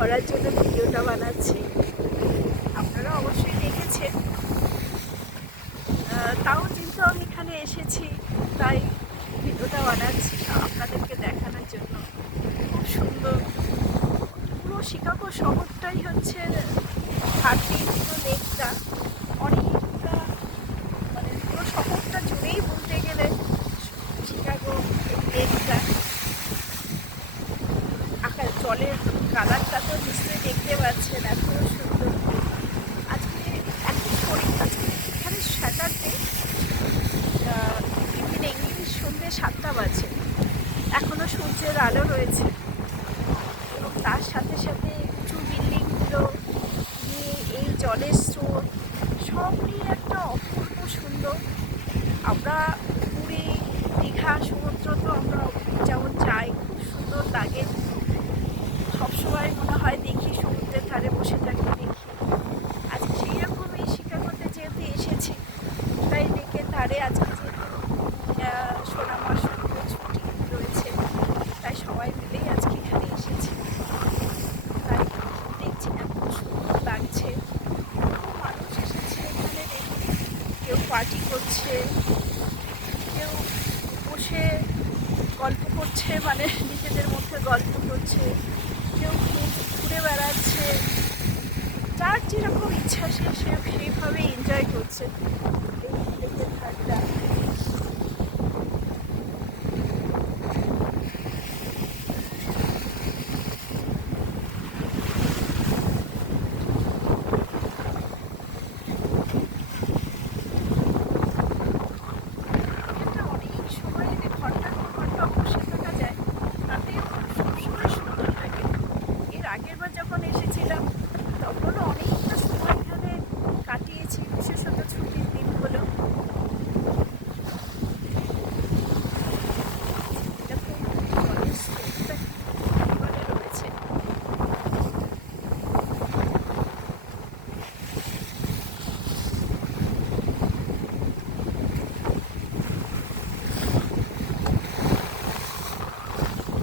করার জন্য ভিডিওটা বানাচ্ছি। আপনারা অবশ্যই দেখেছেন, তাও যেহেতু আমি এখানে এসেছি তাই ভিডিওটা বানাচ্ছি আপনাদেরকে দেখানোর জন্য। খুব সুন্দর, পুরো শিকাগো শহরটাই হচ্ছে হার্টিং পুরো লেকটা অনেকটা, মানে পুরো শহরটা জুড়েই বলতে গেলে শিকাগো লেকটা। আকাশ জলের কালারটা তো নিশ্চয়ই দেখতে পাচ্ছেন, এত সুন্দর। আজকে আজকে এখানে স্যাটারডে ইভিনিং সন্ধ্যে 7টা বাজে, এখনও সূর্যের আলো রয়েছে এবং তার সাথে সাথে উঁচু বিল্ডিংগুলো নিয়ে এই জলের স্রোত সব নিয়ে একটা অপূর্ব সুন্দর। আমরা পুরী, দীঘা, সমুদ্র তো আমরা যেমন যাই, খুব সুন্দর লাগে। সবসময় মনে হয় দেখি সমুদ্রের ধারে বসে থাকি, দেখি। আজকে সেই রকমই শিকাগোতে যেহেতু এসেছি তাই লেকের ধারে আজকে যেহেতু সোনামার সমুদ্র ছুটি রয়েছে তাই সবাই মিলেই আজকে এখানে এসেছি। তাই দেখছি এত সুন্দর লাগছে, খুব মানুষ এসেছে এখানে। দেখুন, কেউ পার্টি করছে, কেউ বসে গল্প করছে, মানে নিজেদের মধ্যে গল্প করছে, কেউ ঘুরে বেড়াচ্ছে। যার যেরকম ইচ্ছা সে সেইভাবে এনজয় করছে এই লেকের ধারটা। অনেক সময় যদি ঘন্টার পর ঘন্টা বসে থাকা যায় তাতেও সবসময় সুন্দর লাগে। এর আগের বার যখন এসেছিলাম তখনও অনেকটা সময় এখানে কাটিয়েছি, বিশেষত ছুটির দিনগুলো। এরকম জলের স্রোতটা একেবারে রয়েছে।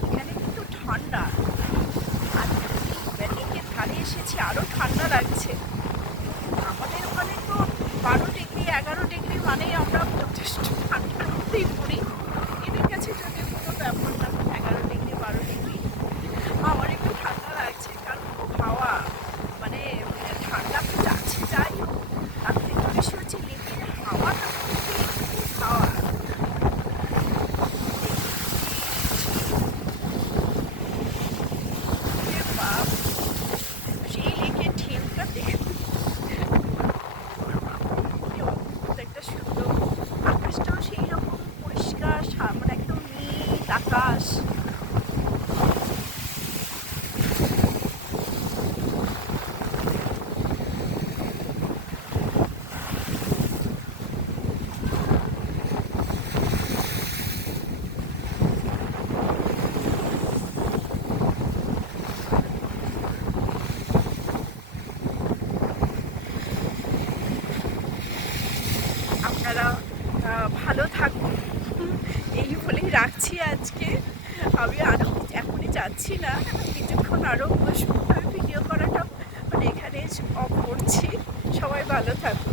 এখানে কিন্তু ঠান্ডা, আর লেকের ধারে এসেছি আরও ঠান্ডা লাগছে। আমাদের ওখানে তো 12 ডিগ্রি 11 ডিগ্রি মানেই আমরা যথেষ্ট ঠান্ডার মধ্যেই পড়ি। এদের কাছে যদি কোনো ব্যাপার না, 11 ডিগ্রি 12 ডিগ্রি। আমার একটু ঠান্ডা লাগছে কারণ খুব হাওয়া, মানে ঠান্ডা তো যাচ্ছে যাই হোক, তার থেকে বেশি হচ্ছে লেকের হাওয়াটা, খুব হাওয়া। বাপ, সেই লেকের ঢেউটা দেখুন, একটা সুন্দর। আকাশটাও সেই রকম পরিষ্কার, মানে একদম নীল আকাশ। আপনারা ভালো থাকুন, এই বলেই রাখছি আজকে। আমি আরও এখনই যাচ্ছি না, কিছুক্ষণ আরও বসবো, ভিডিও করাটা মানে এখানে অফ করছি। সবাই ভালো থাকুন।